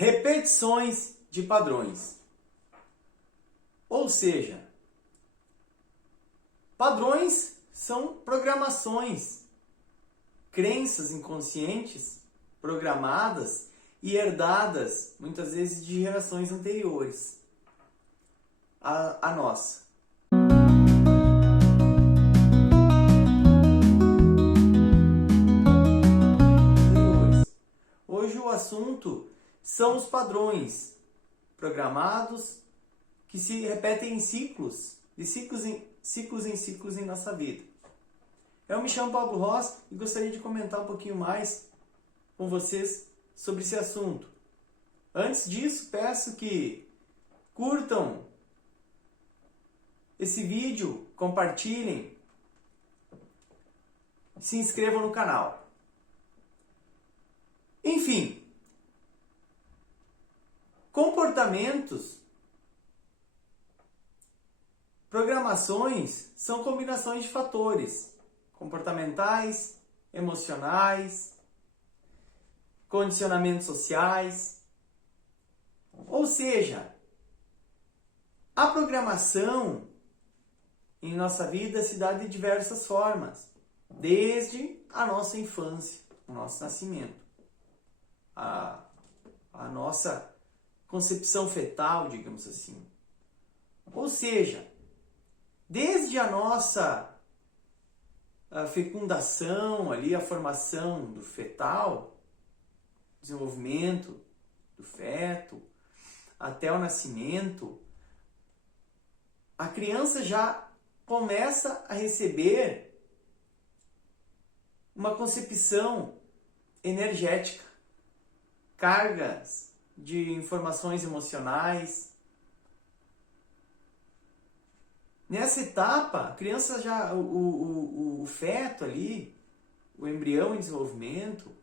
Repetições de padrões. Ou seja, padrões são programações, crenças inconscientes programadas e herdadas, muitas vezes, de gerações anteriores à nossa. Hoje o assunto são os padrões programados que se repetem em ciclos, de ciclos em ciclos em nossa vida. Eu me chamo Pablo Ross e gostaria de comentar um pouquinho mais com vocês sobre esse assunto. Antes disso, peço que curtam esse vídeo, compartilhem, se inscrevam no canal. Enfim, comportamentos, programações são combinações de fatores comportamentais, emocionais, condicionamentos sociais. Ou seja, a programação em nossa vida se dá de diversas formas, desde a nossa infância, o nosso nascimento, a nossa concepção fetal, digamos assim. Ou seja, desde a nossa fecundação, ali, a formação do fetal, desenvolvimento do feto, até o nascimento, a criança já começa a receber uma concepção energética, cargas de informações emocionais. Nessa etapa, a criança já, o feto ali, o embrião em desenvolvimento,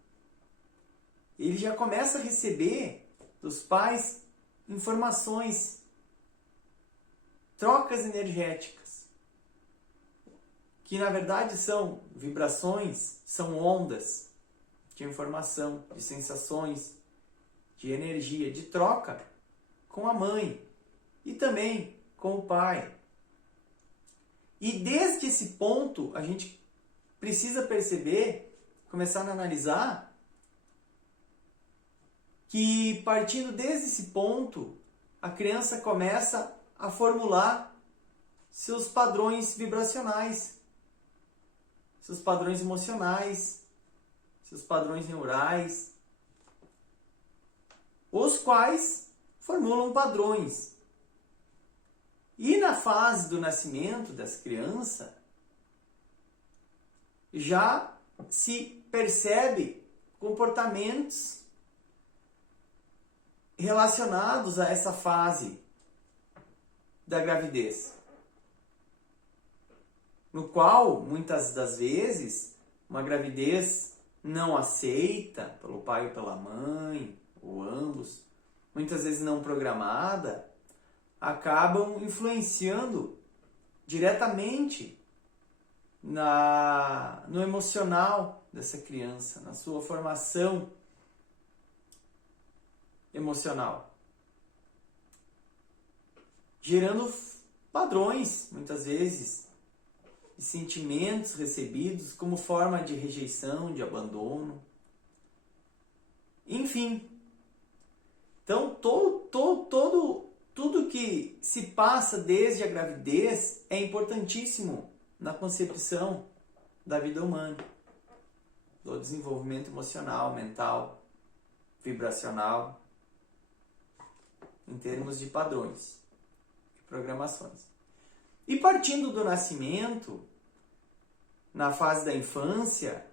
ele já começa a receber dos pais informações, trocas energéticas, que na verdade são vibrações, são ondas de informação, de sensações, de energia, de troca com a mãe e também com o pai. E desde esse ponto, a gente precisa perceber, começar a analisar, que partindo desde esse ponto, a criança começa a formular seus padrões vibracionais, seus padrões emocionais, seus padrões neurais, os quais formulam padrões. E na fase do nascimento dessa criança, já se percebe comportamentos relacionados a essa fase da gravidez, no qual, muitas das vezes, uma gravidez não aceita pelo pai ou pela mãe, ou ambos, muitas vezes não programada, acabam influenciando diretamente no emocional dessa criança, na sua formação emocional, gerando padrões, muitas vezes, e sentimentos recebidos como forma de rejeição, de abandono, enfim. Então, tudo que se passa desde a gravidez é importantíssimo na concepção da vida humana, do desenvolvimento emocional, mental, vibracional, em termos de padrões e programações. E partindo do nascimento, na fase da infância,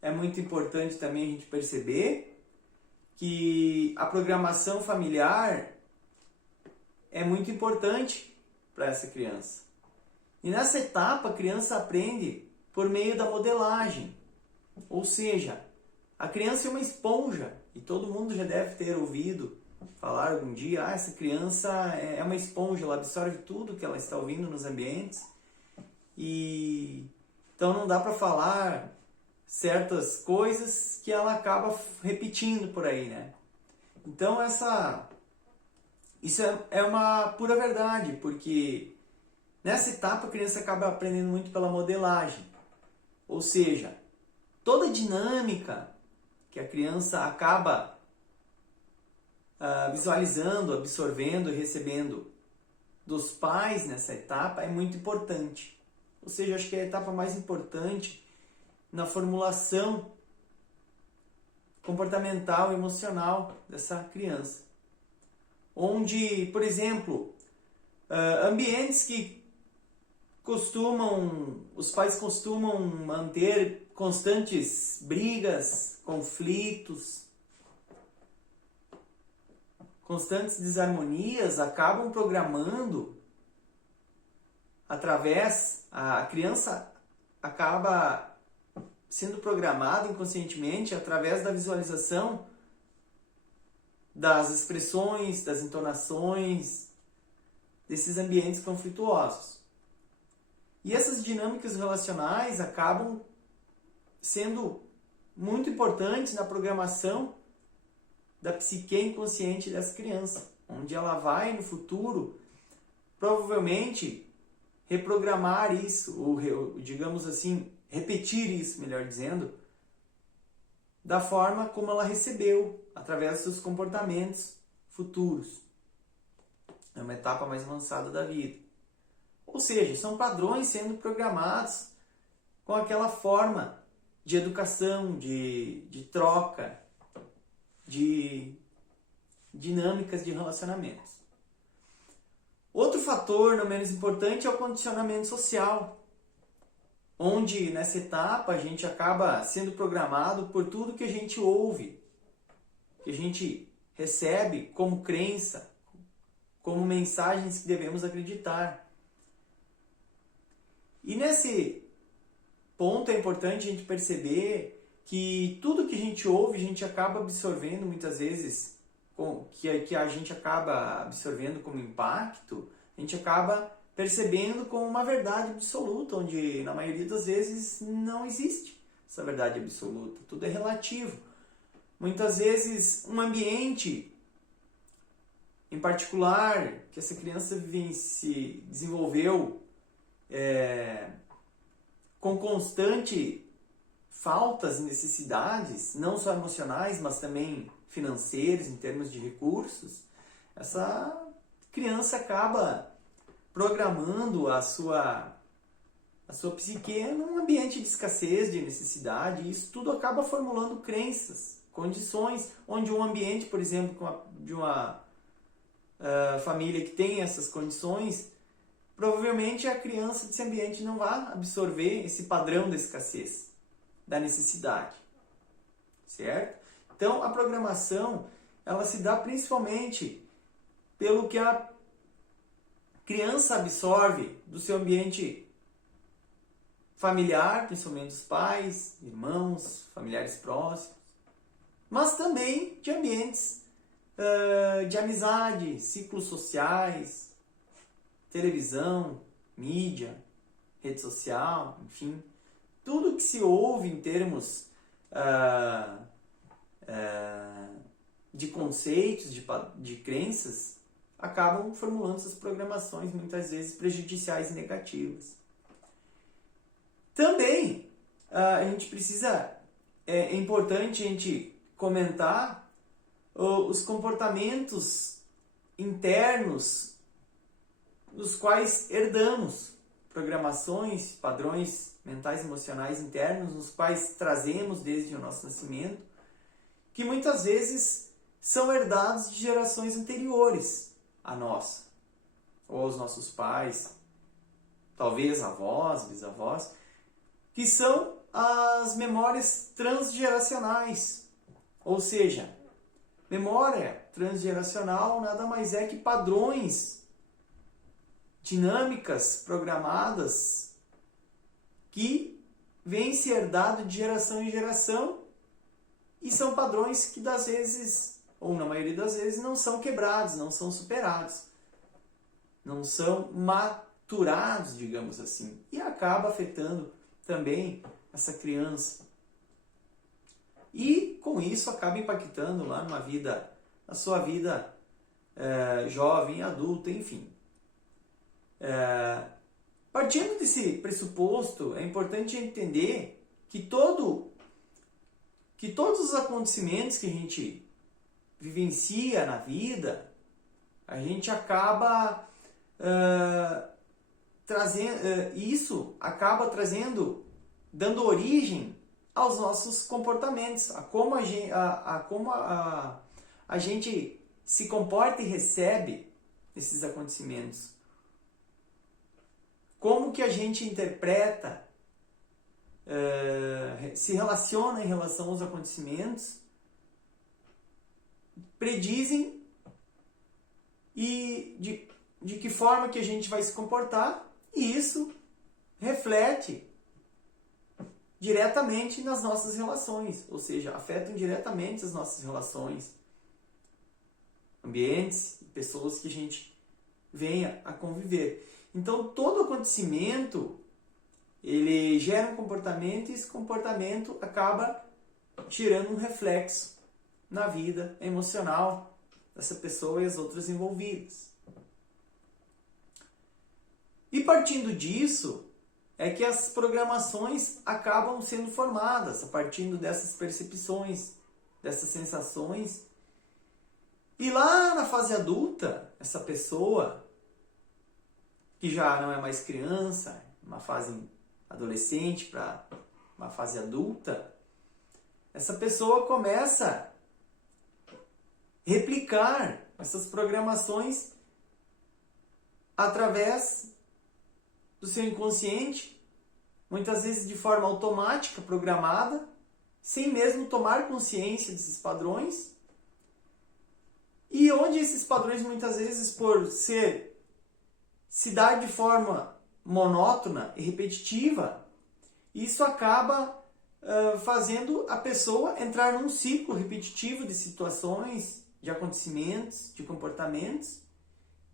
é muito importante também a gente perceber que a programação familiar é muito importante para essa criança. E nessa etapa, a criança aprende por meio da modelagem. Ou seja, a criança é uma esponja. E todo mundo já deve ter ouvido falar algum dia, essa criança é uma esponja, ela absorve tudo que ela está ouvindo nos ambientes. E então não dá para falar certas coisas que ela acaba repetindo por aí, né? Então isso é uma pura verdade, porque nessa etapa a criança acaba aprendendo muito pela modelagem. Ou seja, toda a dinâmica que a criança acaba visualizando, absorvendo e recebendo dos pais nessa etapa é muito importante. Ou seja, acho que é a etapa mais importante na formulação comportamental e emocional dessa criança. Onde, por exemplo, ambientes que os pais costumam manter constantes brigas, conflitos, constantes desarmonias, acabam programando a criança acaba sendo programada inconscientemente através da visualização das expressões, das entonações desses ambientes conflituosos. E essas dinâmicas relacionais acabam sendo muito importantes na programação da psique inconsciente dessa criança, onde ela vai no futuro provavelmente reprogramar isso, ou digamos assim, repetir isso, melhor dizendo, da forma como ela recebeu, através dos seus comportamentos futuros. É uma etapa mais avançada da vida. Ou seja, são padrões sendo programados com aquela forma de educação, de troca, de dinâmicas de relacionamentos. Outro fator não menos importante é o condicionamento social, onde nessa etapa a gente acaba sendo programado por tudo que a gente ouve, que a gente recebe como crença, como mensagens que devemos acreditar. E nesse ponto é importante a gente perceber que tudo que a gente ouve, a gente acaba absorvendo muitas vezes, que a gente acaba absorvendo como impacto, a gente acaba percebendo como uma verdade absoluta, onde na maioria das vezes não existe essa verdade absoluta, tudo é relativo. Muitas vezes um ambiente em particular que essa criança se desenvolveu com constante faltas e necessidades, não só emocionais, mas também financeiras, em termos de recursos, essa criança acaba programando a sua psique num ambiente de escassez, de necessidade, e isso tudo acaba formulando crenças, condições, onde um ambiente, por exemplo, de uma família que tem essas condições, provavelmente a criança desse ambiente não vai absorver esse padrão da escassez, da necessidade, certo? Então, a programação, ela se dá principalmente pelo que a criança absorve do seu ambiente familiar, principalmente dos pais, irmãos, familiares próximos, mas também de ambientes de amizade, ciclos sociais, televisão, mídia, rede social, enfim. Tudo que se ouve em termos de conceitos, de crenças, acabam formulando essas programações muitas vezes prejudiciais e negativas. Também é importante a gente comentar os comportamentos internos dos quais herdamos, programações, padrões mentais e emocionais internos, nos quais trazemos desde o nosso nascimento, que muitas vezes são herdados de gerações anteriores à nossa, ou aos nossos pais, talvez avós, bisavós, que são as memórias transgeracionais. Ou seja, memória transgeracional nada mais é que padrões, dinâmicas programadas que vêm se herdado de geração em geração e são padrões que das vezes, ou na maioria das vezes, não são quebrados, não são superados, não são maturados, digamos assim, e acaba afetando também essa criança. E com isso acaba impactando lá numa vida a sua vida jovem, adulta, enfim. Partindo desse pressuposto, é importante entender que todos os acontecimentos que a gente vivencia na vida, a gente acaba dando origem aos nossos comportamentos, a como a gente se comporta e recebe esses acontecimentos. Como que a gente interpreta, se relaciona em relação aos acontecimentos, predizem e de que forma que a gente vai se comportar, e isso reflete diretamente nas nossas relações, ou seja, afetam diretamente as nossas relações, ambientes, pessoas que a gente venha a conviver. Então, todo acontecimento, ele gera um comportamento e esse comportamento acaba tirando um reflexo na vida emocional dessa pessoa e as outras envolvidas. E partindo disso, é que as programações acabam sendo formadas a partir dessas percepções, dessas sensações. E lá na fase adulta, essa pessoa, que já não é mais criança, uma fase adolescente para uma fase adulta, essa pessoa começa a replicar essas programações através do seu inconsciente, muitas vezes de forma automática, programada, sem mesmo tomar consciência desses padrões. E onde esses padrões, muitas vezes, por se dar de forma monótona e repetitiva, isso acaba fazendo a pessoa entrar num ciclo repetitivo de situações, de acontecimentos, de comportamentos,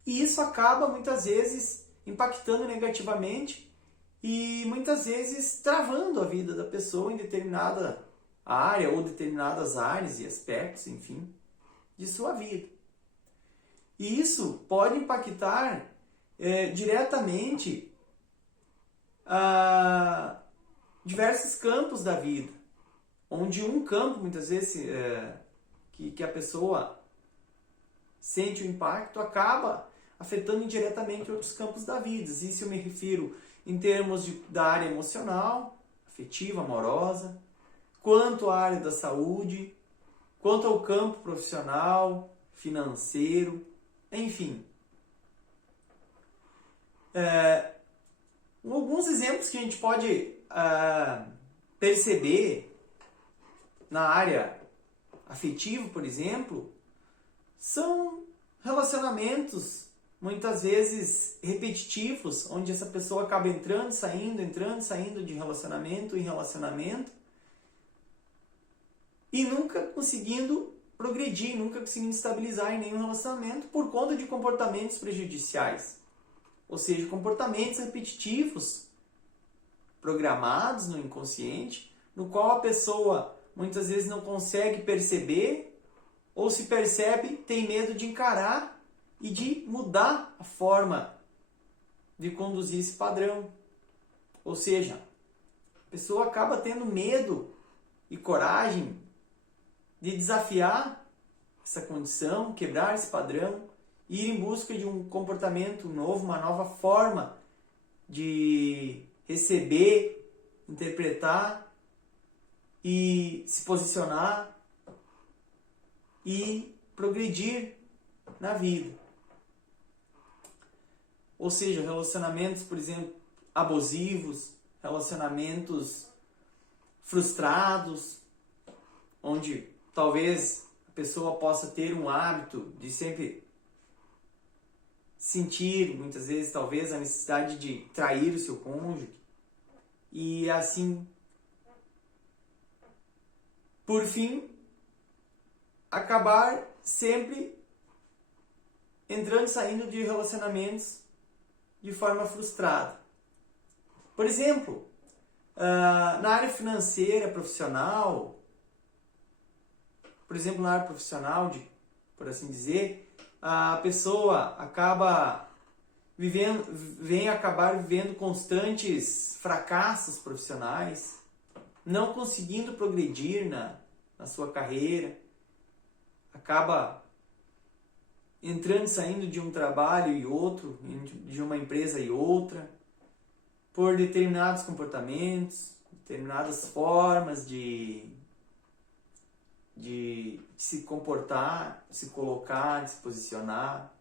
e isso acaba, muitas vezes, impactando negativamente e muitas vezes travando a vida da pessoa em determinada área ou determinadas áreas e aspectos, enfim, de sua vida. E isso pode impactar diretamente a diversos campos da vida, onde um campo, muitas vezes, que a pessoa sente o impacto, acaba afetando indiretamente outros campos da vida. Isso eu me refiro em termos da área emocional, afetiva, amorosa, quanto à área da saúde, quanto ao campo profissional, financeiro, enfim. Alguns exemplos que a gente pode perceber na área afetiva, por exemplo, são relacionamentos muitas vezes repetitivos, onde essa pessoa acaba entrando, saindo de relacionamento em relacionamento e nunca conseguindo progredir, nunca conseguindo estabilizar em nenhum relacionamento por conta de comportamentos prejudiciais. Ou seja, comportamentos repetitivos, programados no inconsciente, no qual a pessoa muitas vezes não consegue perceber, ou se percebe, tem medo de encarar e de mudar a forma de conduzir esse padrão. Ou seja, a pessoa acaba tendo medo e coragem de desafiar essa condição, quebrar esse padrão, ir em busca de um comportamento novo, uma nova forma de receber, interpretar e se posicionar e progredir na vida. Ou seja, relacionamentos, por exemplo, abusivos, relacionamentos frustrados, onde talvez a pessoa possa ter um hábito de sempre sentir, muitas vezes, talvez, a necessidade de trair o seu cônjuge e, assim, por fim, acabar sempre entrando e saindo de relacionamentos de forma frustrada. Por exemplo, na área financeira, profissional, por exemplo, na área profissional, por assim dizer, a pessoa vem acabar vivendo constantes fracassos profissionais, não conseguindo progredir na sua carreira, acaba entrando e saindo de um trabalho e outro, de uma empresa e outra, por determinados comportamentos, determinadas formas de se comportar, de se colocar, de se posicionar,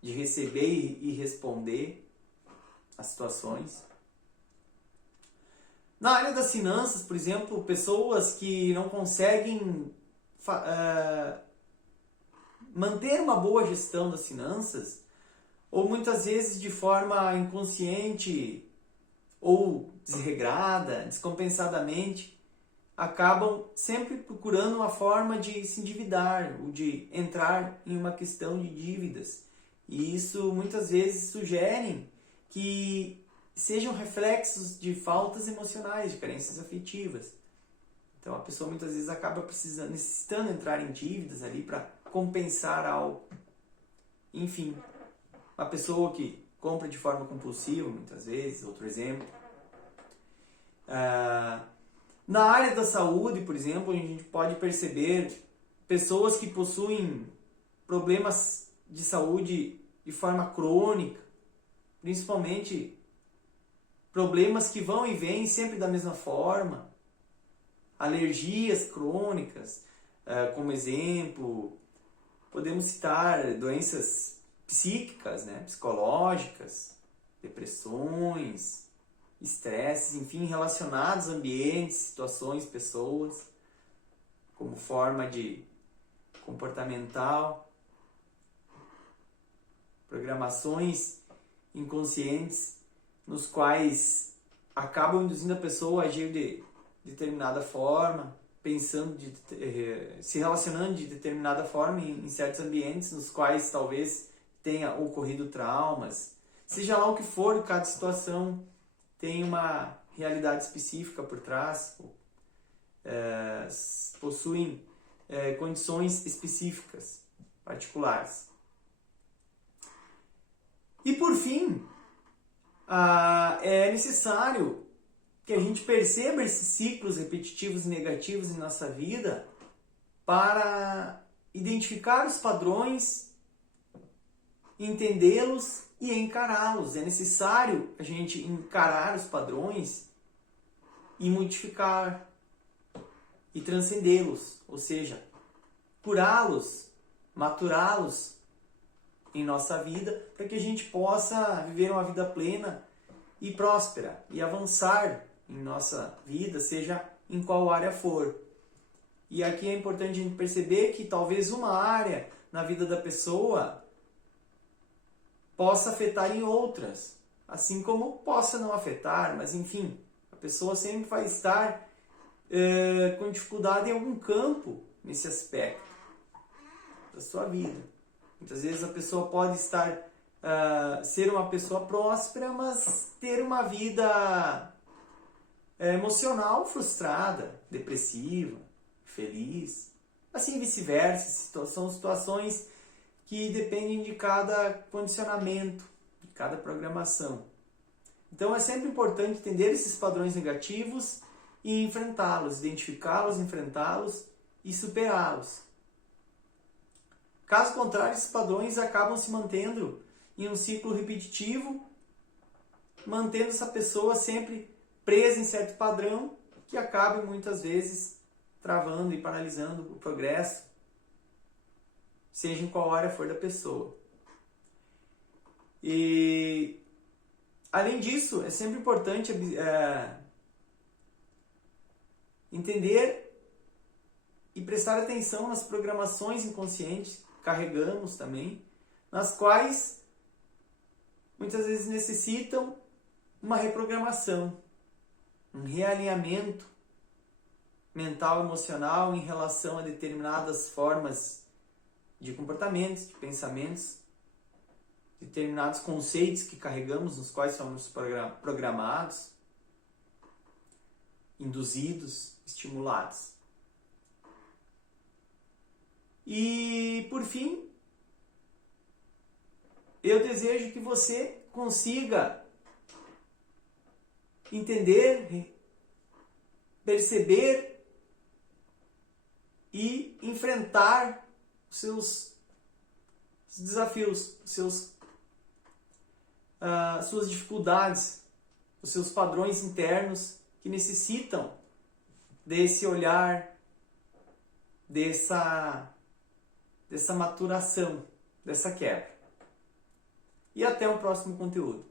de receber e responder às situações. Na área das finanças, por exemplo, pessoas que não conseguem manter uma boa gestão das finanças, ou muitas vezes de forma inconsciente ou desregrada, descompensadamente, acabam sempre procurando uma forma de se endividar ou de entrar em uma questão de dívidas. E isso muitas vezes sugere que sejam reflexos de faltas emocionais, de carências afetivas. Então a pessoa muitas vezes acaba necessitando entrar em dívidas ali para compensar algo. Enfim, uma pessoa que compra de forma compulsiva, muitas vezes, outro exemplo. Na área da saúde, por exemplo, a gente pode perceber pessoas que possuem problemas de saúde de forma crônica, principalmente problemas que vão e vêm sempre da mesma forma, alergias crônicas, como exemplo, podemos citar doenças psíquicas, psicológicas, depressões, estresses, enfim, relacionados a ambientes, situações, pessoas, como forma de comportamental, programações inconscientes nos quais acabam induzindo a pessoa a agir de determinada forma, se relacionando de determinada forma em certos ambientes nos quais talvez tenha ocorrido traumas. Seja lá o que for, cada situação tem uma realidade específica por trás, possuem condições específicas, particulares. E por fim, é necessário que a gente perceba esses ciclos repetitivos e negativos em nossa vida para identificar os padrões, entendê-los e encará-los. É necessário a gente encarar os padrões e modificar e transcendê-los, ou seja, curá-los, maturá-los em nossa vida para que a gente possa viver uma vida plena e próspera e avançar em nossa vida, seja em qual área for. E aqui é importante a gente perceber que talvez uma área na vida da pessoa possa afetar em outras, assim como possa não afetar, mas enfim, a pessoa sempre vai estar com dificuldade em algum campo nesse aspecto da sua vida. Muitas vezes a pessoa pode ser uma pessoa próspera, mas ter uma vida emocional frustrada, depressiva, feliz, assim vice-versa. São situações que dependem de cada condicionamento, de cada programação. Então é sempre importante entender esses padrões negativos e enfrentá-los, identificá-los, enfrentá-los e superá-los. Caso contrário, esses padrões acabam se mantendo em um ciclo repetitivo, mantendo essa pessoa sempre presa em certo padrão, que acaba muitas vezes travando e paralisando o progresso, seja em qual área for da pessoa. E, além disso, é sempre importante entender e prestar atenção nas programações inconscientes que carregamos também, nas quais muitas vezes necessitam uma reprogramação, um realinhamento mental, emocional em relação a determinadas formas de comportamentos, de pensamentos, determinados conceitos que carregamos, nos quais somos programados, induzidos, estimulados. E, por fim, eu desejo que você consiga entender, perceber e enfrentar os seus desafios, suas dificuldades, os seus padrões internos que necessitam desse olhar, dessa maturação, dessa quebra. E até o próximo conteúdo.